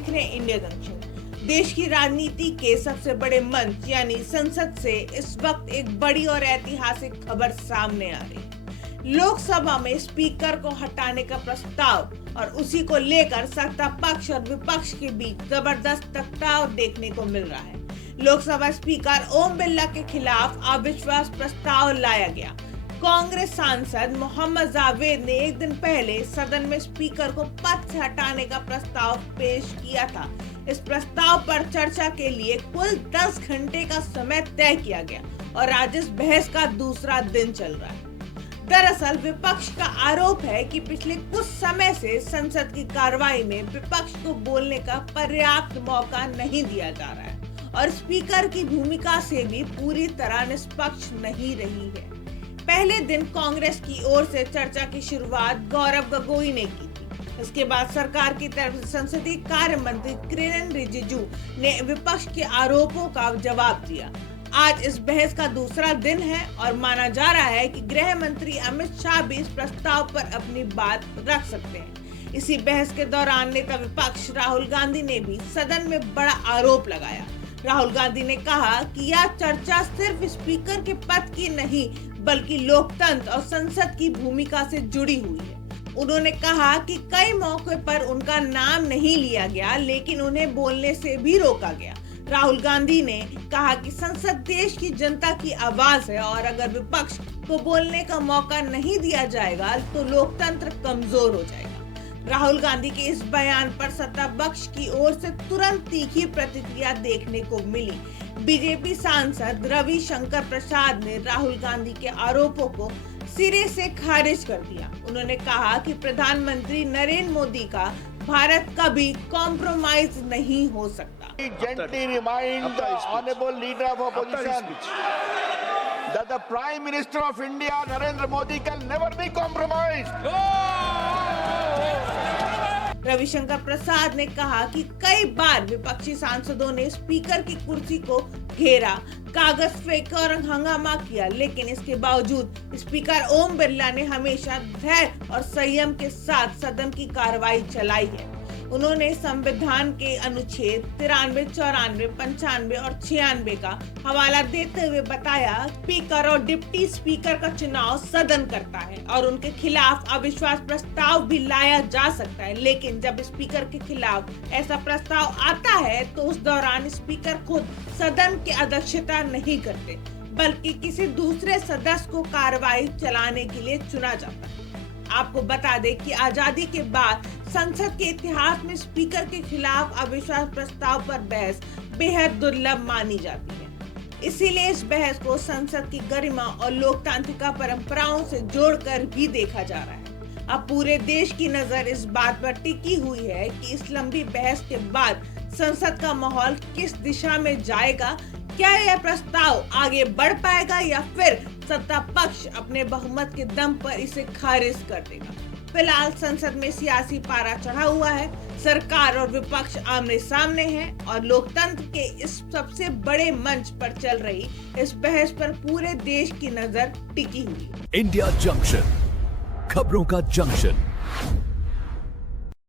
देख रहे हैं इंडिया जंक्शन। देश की राजनीति के सबसे बड़े मंच यानी संसद से इस वक्त एक बड़ी और ऐतिहासिक खबर सामने आ रही है। लोकसभा में स्पीकर को हटाने का प्रस्ताव और उसी को लेकर सत्ता पक्ष और विपक्ष के बीच जबरदस्त टकराव देखने को मिल रहा है। लोकसभा स्पीकर ओम बिरला के खिलाफ अविश्वास प्रस्ताव लाया गया। कांग्रेस सांसद मोहम्मद जावेद ने एक दिन पहले सदन में स्पीकर को पद से हटाने का प्रस्ताव पेश किया था। इस प्रस्ताव पर चर्चा के लिए कुल 10 घंटे का समय तय किया गया और आज इस बहस का दूसरा दिन चल रहा है। दरअसल विपक्ष का आरोप है कि पिछले कुछ समय से संसद की कार्रवाई में विपक्ष को बोलने का पर्याप्त मौका नहीं दिया जा रहा है और स्पीकर की भूमिका से भी पूरी तरह निष्पक्ष नहीं रही है। पहले दिन कांग्रेस की ओर से चर्चा की शुरुआत गौरव गोगोई ने की थी। इसके बाद सरकार की तरफ से संसदीय कार्य मंत्री किरेन रिजिजू ने विपक्ष के आरोपों का जवाब दिया। आज इस बहस का दूसरा दिन है और माना जा रहा है कि गृह मंत्री अमित शाह भी इस प्रस्ताव पर अपनी बात रख सकते हैं। इसी बहस के दौरान नेता विपक्ष राहुल गांधी ने भी सदन में बड़ा आरोप लगाया। राहुल गांधी ने कहा कि यह चर्चा सिर्फ स्पीकर के पद की नहीं बल्कि लोकतंत्र और संसद की भूमिका से जुड़ी हुई है। उन्होंने कहा कि कई मौके पर उनका नाम नहीं लिया गया लेकिन उन्हें बोलने से भी रोका गया। राहुल गांधी ने कहा कि संसद देश की जनता की आवाज है और अगर विपक्ष को बोलने का मौका नहीं दिया जाएगा तो लोकतंत्र कमजोर हो जाएगा। राहुल गांधी के इस बयान पर सत्ता पक्ष की ओर से तुरंत तीखी प्रतिक्रिया देखने को मिली। बीजेपी सांसद रविशंकर प्रसाद ने राहुल गांधी के आरोपों को सिरे से खारिज कर दिया। उन्होंने कहा कि प्रधानमंत्री नरेंद्र मोदी का भारत कभी कॉम्प्रोमाइज नहीं हो सकता। Gently remind the honorable leader of opposition that the Prime Minister of India, Narendra Modi, can never be compromised. Ravishankar प्रसाद ने कहा कि कई बार विपक्षी सांसदों ने स्पीकर की कुर्सी को घेरा, कागज फेंका और हंगामा किया, लेकिन इसके बावजूद स्पीकर ओम बिरला ने हमेशा धैर्य और संयम के साथ सदन की कार्रवाई चलाई है। उन्होंने संविधान के अनुच्छेद 93, 94, 95 और 96 का हवाला देते हुए बताया स्पीकर और डिप्टी स्पीकर का चुनाव सदन करता है और उनके खिलाफ अविश्वास प्रस्ताव भी लाया जा सकता है, लेकिन जब स्पीकर के खिलाफ ऐसा प्रस्ताव आता है तो उस दौरान स्पीकर खुद सदन की अध्यक्षता नहीं करते बल्कि किसी दूसरे सदस्य को कार्रवाई चलाने के लिए चुना जाता है। आपको बता दें कि आजादी के बाद संसद के इतिहास में स्पीकर के खिलाफ अविश्वास प्रस्ताव पर बहस बेहद दुर्लभ मानी जाती है। इसीलिए इस बहस को संसद की गरिमा और लोकतांत्रिक परंपराओं से जोड़कर भी देखा जा रहा है। अब पूरे देश की नजर इस बात पर टिकी हुई है कि इस लंबी बहस के बाद संसद का माहौल किस दिशा में जाएगा। क्या यह प्रस्ताव आगे बढ़ पाएगा या फिर सत्ता पक्ष अपने बहुमत के दम पर इसे खारिज कर देगा। फिलहाल संसद में सियासी पारा चढ़ा हुआ है, सरकार और विपक्ष आमने सामने हैं और लोकतंत्र के इस सबसे बड़े मंच पर चल रही इस बहस पर पूरे देश की नजर टिकी हुई है। इंडिया जंक्शन, खबरों का जंक्शन।